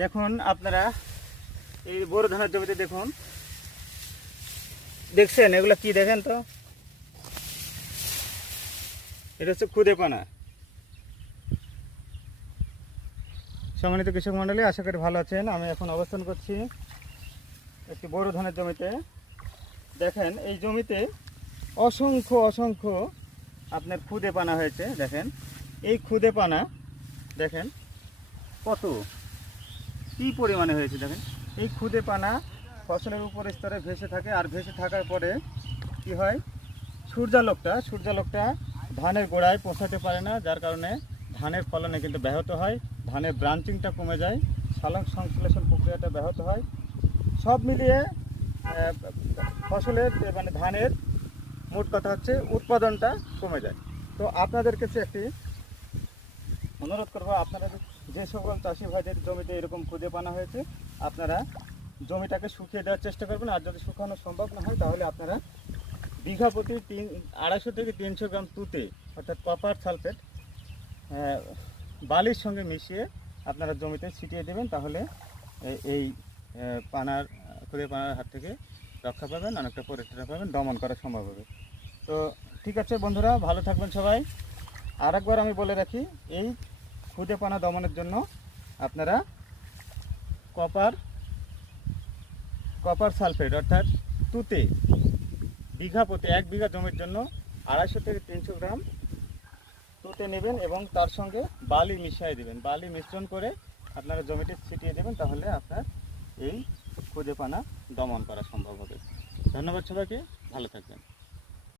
দেখুন আপনারা এই বোরো ধানের জমিতে দেখুন, দেখছেন এগুলো কি দেখেন তো, এটা হচ্ছে খুদে পানা। সম্মানিত কৃষক মণ্ডলী, আশা করি ভালো আছেন। আমি এখন অবস্থান করছি একটি বোরো ধানের জমিতে। দেখেন এই জমিতে অসংখ্য অসংখ্য আপনার খুদে পানা হয়েছে। দেখেন এই খুদে পানা, দেখেন কত কী পরিমাণে হয়েছে। দেখেন এই খুদে পানা ফসলের উপর স্তরে ভেসে থাকে, আর ভেসে থাকার পরে কি হয়, সূর্যালোকটা ধানের গোড়ায় পৌঁছাতে পারে না, যার কারণে ধানের ফলনে কিন্তু ব্যাহত হয়, ধানের ব্রাঞ্চিংটা কমে যায়, সালোক সংশ্লেষণ প্রক্রিয়াটা ব্যাহত হয়। সব মিলিয়ে ফসলের মানে ধানের মোট কথা হচ্ছে উৎপাদনটা কমে যায়। তো আপনাদের কাছে একটি অনুরোধ করবো, আপনারা যে সকল চাষি ভাইদের জমিতে এরকম খুদে পানা হয়েছে, আপনারা জমিটাকে শুকিয়ে দেওয়ার চেষ্টা করবেন। আর যদি শুকানো সম্ভব না হয় তাহলে আপনারা বিঘা প্রতি 250 থেকে 300 গ্রাম তুতে, অর্থাৎ কপার সালফেট বালির সঙ্গে মিশিয়ে আপনারা জমিতে ছিটিয়ে দেবেন। তাহলে এই খুদে পানার হাত থেকে রক্ষা পাবেন, অনেকটা পরিত্রাণ পাবেন, দমন করা সম্ভব হবে। তো ঠিক আছে বন্ধুরা, ভালো থাকবেন সবাই। আর একবার আমি বলে রাখি, এই খুদে পানা দমনের জন্য আপনারা কপার সালফেট অর্থাৎ তুতে বিঘা প্রতি 1 বিঘা জমির জন্য 250 থেকে 300 গ্রাম তুতে নেবেন এবং তার সঙ্গে বালি মিশিয়ে দেবেন। বালি মিশ্রণ করে আপনারা জমিতে ছিটিয়ে দেবেন, তাহলে আপনার এই খুদে পানা দমন করা সম্ভব হবে। ধন্যবাদ সবাইকে, ভালো থাকবেন।